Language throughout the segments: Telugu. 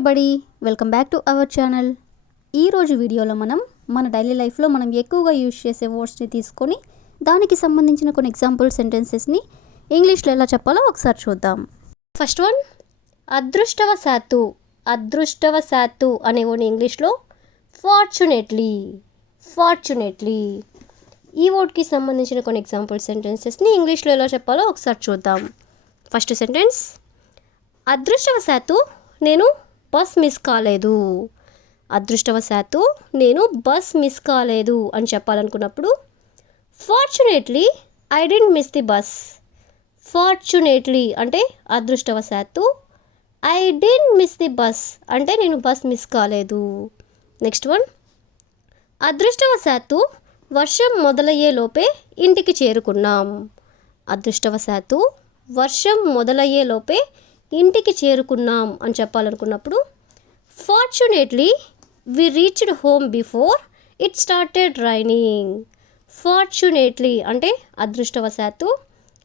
Everybody, welcome back to our channel. ఈరోజు వీడియోలో మన డైలీ లైఫ్లో మనం ఎక్కువగా యూజ్ చేసే వర్డ్స్ని తీసుకొని దానికి సంబంధించిన కొన్ని ఎగ్జాంపుల్ సెంటెన్సెస్ని ఇంగ్లీష్లో ఎలా చెప్పాలో ఒకసారి చూద్దాం. ఫస్ట్ వన్, అదృష్టవశాత్తు. అదృష్టవశాత్తు అనే వర్డ్ ఇంగ్లీష్లో ఫార్చునేట్లీ. ఫార్చునేట్లీ ఈ వర్డ్కి సంబంధించిన కొన్ని ఎగ్జాంపుల్ సెంటెన్సెస్ని ఇంగ్లీష్లో ఎలా చెప్పాలో ఒకసారి చూద్దాం. ఫస్ట్ సెంటెన్స్, అదృష్టవశాత్తు నేను బస్ మిస్ కాలేదు. అదృష్టవశాత్తు నేను బస్ మిస్ కాలేదు అని చెప్పాలనుకున్నప్పుడు fortunately I didn't miss the bus. Fortunately అంటే అదృష్టవశాత్తు, I didn't miss the bus అంటే నేను బస్ మిస్ కాలేదు. నెక్స్ట్ వన్, అదృష్టవశాత్తు వర్షం మొదలయ్యే లోపే ఇంటికి చేరుకున్నాం. అదృష్టవశాత్తు వర్షం మొదలయ్యే లోపే ఇంటికి చేరుకున్నాం అని చెప్పాలనుకున్నప్పుడు fortunately we reached home before it started raining. Fortunately అంటే అదృష్టవశాత్తు,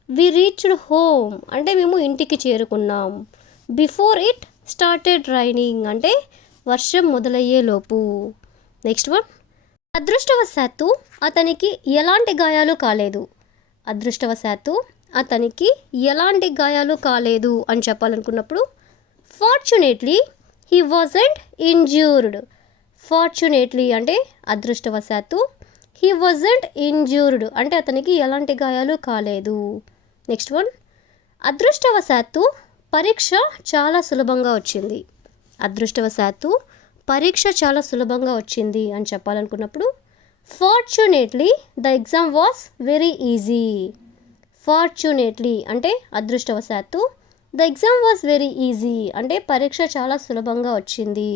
వి రీచ్డ్ హోమ్ అంటే మేము ఇంటికి చేరుకున్నాం, బిఫోర్ ఇట్ స్టార్టెడ్ రైనింగ్ అంటే వర్షం మొదలయ్యేలోపు. నెక్స్ట్ వన్, అదృష్టవశాత్తు అతనికి ఎలాంటి గాయాలు కాలేదు. అదృష్టవశాత్తు అతనికి ఎలాంటి గాయాలు కాలేదు అని చెప్పాలనుకున్నప్పుడు fortunately he wasn't injured. Fortunately అంటే అదృష్టవశాత్తు, హీ వాజంట్ ఇంజ్యూర్డ్ అంటే అతనికి ఎలాంటి గాయాలు కాలేదు. నెక్స్ట్ వన్, అదృష్టవశాత్తు పరీక్ష చాలా సులభంగా వచ్చింది. అదృష్టవశాత్తు పరీక్ష చాలా సులభంగా వచ్చింది అని చెప్పాలనుకున్నప్పుడు fortunately the exam was very easy. Fortunately అంటే అదృష్టవశాత్తు, the exam was very easy అంటే పరీక్ష చాలా సులభంగా వచ్చింది.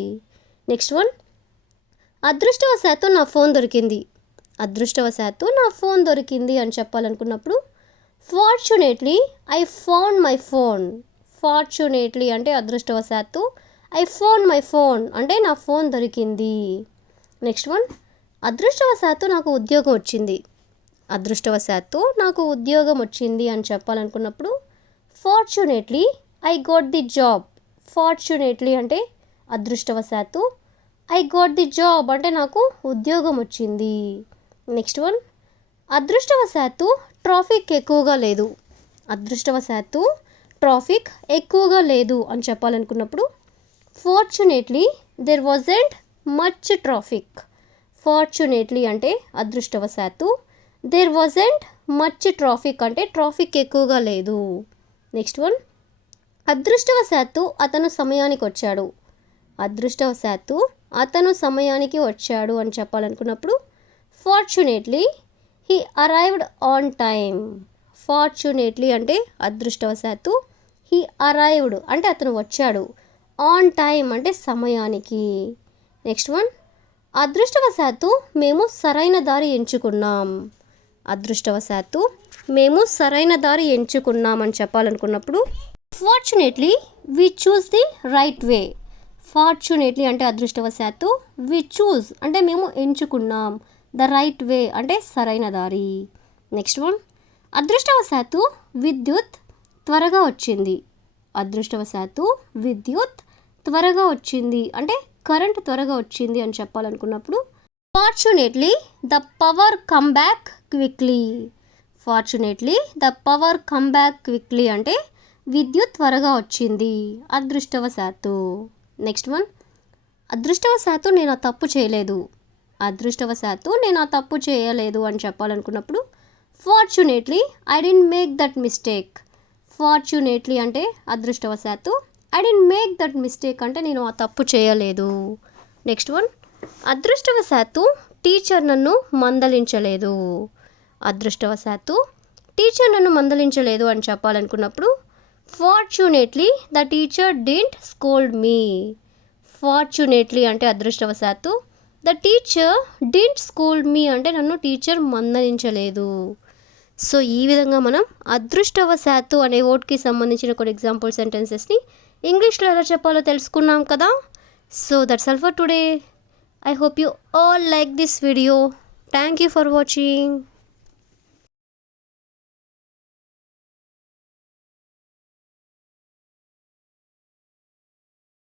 నెక్స్ట్ వన్, అదృష్టవశాత్తు నా ఫోన్ దొరికింది. అదృష్టవశాత్తు నా ఫోన్ దొరికింది అని చెప్పాలనుకున్నప్పుడు fortunately I found my phone. Fortunately అంటే అదృష్టవశాత్తు, ఐ ఫౌండ్ మై ఫోన్ అంటే నా ఫోన్ దొరికింది. నెక్స్ట్ వన్, అదృష్టవశాత్తు నాకు ఉద్యోగం వచ్చింది. అదృష్టవశాత్తు నాకు ఉద్యోగం వచ్చింది అని చెప్పాలనుకున్నప్పుడు fortunately I got the job. Fortunately అంటే అదృష్టవశాత్తు, ఐ గాట్ ది జాబ్ అంటే నాకు ఉద్యోగం వచ్చింది. నెక్స్ట్ వన్, అదృష్టవశాత్తు ట్రాఫిక్ ఎక్కువగా లేదు. అదృష్టవశాత్తు ట్రాఫిక్ ఎక్కువగా లేదు అని చెప్పాలనుకున్నప్పుడు fortunately there wasn't much traffic. Fortunately అంటే అదృష్టవశాత్తు, దేర్ వాజంట్ మచ్ ట్రాఫిక్ అంటే ట్రాఫిక్ ఎక్కువగా లేదు. నెక్స్ట్ వన్, అదృష్టవశాత్తు అతను సమయానికి వచ్చాడు. అదృష్టవశాత్తు అతను సమయానికి వచ్చాడు అని చెప్పాలనుకున్నప్పుడు fortunately he arrived on time. Fortunately అంటే అదృష్టవశాత్తు, హీ అరైవ్డ్ అంటే అతను వచ్చాడు, ఆన్ టైమ్ అంటే సమయానికి. నెక్స్ట్ వన్, అదృష్టవశాత్తు మేము సరైన దారి ఎంచుకున్నాం. అదృష్టవశాత్తు మేము సరైన దారి ఎంచుకున్నాం అని చెప్పాలనుకున్నప్పుడు fortunately we choose the right way. Fortunately అంటే అదృష్టవశాత్తు, వి చూస్ అంటే మేము ఎంచుకున్నాం, ద రైట్ వే అంటే సరైన దారి. నెక్స్ట్ వన్, అదృష్టవశాత్తు విద్యుత్ త్వరగా వచ్చింది. అదృష్టవశాత్తు విద్యుత్ త్వరగా వచ్చింది అంటే కరెంట్ త్వరగా వచ్చింది అని చెప్పాలనుకున్నప్పుడు fortunately the power come back quickly. Fortunately the power come back quickly అంటే విద్యుత్ త్వరగా వచ్చింది, అదృష్టవశాత్తు. నెక్స్ట్ వన్, అదృష్టవశాత్తు నేను ఆ తప్పు చేయలేదు. అదృష్టవశాత్తు నేను ఆ తప్పు చేయలేదు అని చెప్పాలనుకున్నప్పుడు fortunately I didn't make that mistake. Fortunately అంటే అదృష్టవశాత్తు, I didn't make that mistake అంటే నేను ఆ తప్పు చేయలేదు. నెక్స్ట్ వన్, అదృష్టవశాత్తు టీచర్ నన్ను మందలించలేదు. అదృష్టవశాత్తు టీచర్ నన్ను మందలించలేదు అని చెప్పాలనుకున్నప్పుడు fortunately the teacher didn't scold me. Fortunately అంటే అదృష్టవశాత్తు, the teacher didn't scold me అంటే నన్ను టీచర్ మందలించలేదు. సో ఈ విధంగా మనం అదృష్టవశాత్తు అనే వర్డ్కి సంబంధించిన కొన్ని ఎగ్జాంపుల్ సెంటెన్సెస్ని ఇంగ్లీష్లో ఎలా చెప్పాలో తెలుసుకున్నాం కదా. So that's all for today. I hope you all like this video. Thank you for watching.